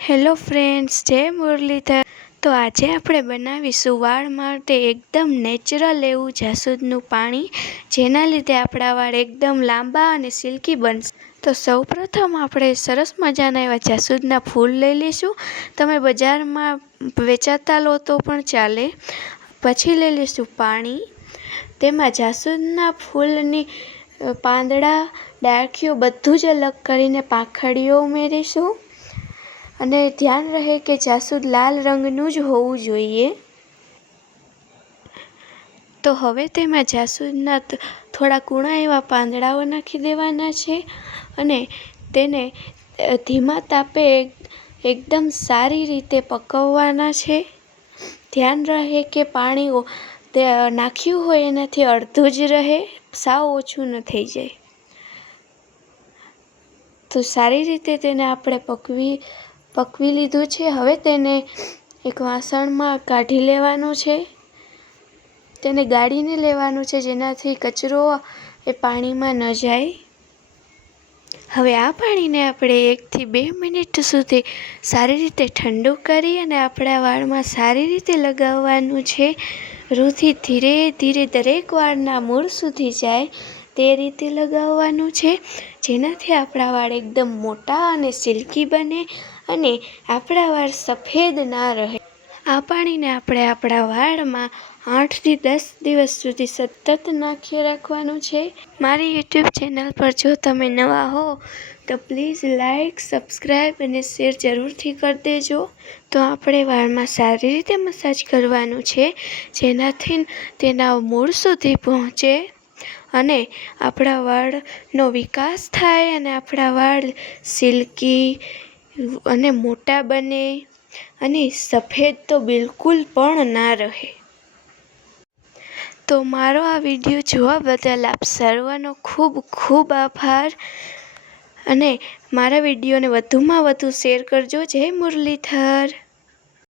Hello friends, જય મુરલીધર। તો આજે આપણે બનાવીશું વાળ માટે એકદમ નેચરલ એવું જાસૂદનું પાણી, જેના લીધે આપણા વાળ એકદમ લાંબા અને સિલ્કી બનશે। તો સૌપ્રથમ આપણે સરસ મજાના એવા જાસૂદના ફૂલ લઈ લઈશું। તમે બજારમાં વેચાતા લો તો પણ ચાલે। પછી લઈ લઈશું પાણી, તેમાં જાસૂદના ફૂલની પાંદડા, ડાળખીઓ બધું જ અલગ કરીને પાંખડીઓ ઉમેરીશું। અને ધ્યાન રહે કે જાસૂદ લાલ રંગનું જ હોવું જોઈએ। તો હવે તેમાં જાસૂદના થોડા કૂણા એવા પાંદડાઓ નાખી દેવાના છે અને તેને ધીમા તાપે એકદમ સારી રીતે પકવવાના છે। ધ્યાન રહે કે પાણી તે નાખ્યું હોય એનાથી અડધું જ રહે, સાવ ઓછું ન થઈ જાય। તો સારી રીતે તેને આપણે પકવી લીધું છે। હવે તેને એક વાસણમાં કાઢી લેવાનું છે, તેને ગાળીને લેવાનું છે, જેનાથી કચરો એ પાણીમાં ન જાય। હવે આ પાણીને આપણે 1 થી 2 મિનિટ સુધી સારી રીતે ઠંડુ કરી અને આપણા વાળમાં સારી રીતે લગાવવાનું છે। રૂથી ધીરે ધીરે દરેક વાળના મૂળ સુધી જાય તે રીતે લગાવવાનું છે, જેનાથી આપણા વાળ એકદમ મોટા અને સિલ્કી બને અને આપણા વાળ સફેદ ના રહે। આ પાણીને આપણે આપણા વાળમાં 8 થી 10 દિવસ સુધી સતત નાખ્યા રાખવાનું છે। મારી યુટ્યુબ ચેનલ પર જો તમે નવા હો તો પ્લીઝ લાઇક, સબસ્ક્રાઈબ અને શેર જરૂરથી કરી દેજો। તો આપણે વાળમાં સારી રીતે મસાજ કરવાનું છે, જેનાથી તેના મૂળ સુધી પહોંચે અને આપણા વાળનો વિકાસ થાય અને આપણા વાળ સિલ્કી અને મોટા બને અને સફેદ તો બિલકુલ પણ ના રહે। તો મારો આ વિડીયો જોવા બદલ આપ સર્વનો ખૂબ ખૂબ આભાર અને મારા વિડીયોને વધુમાં વધુ શેર કરજો। જય મુરલીધર।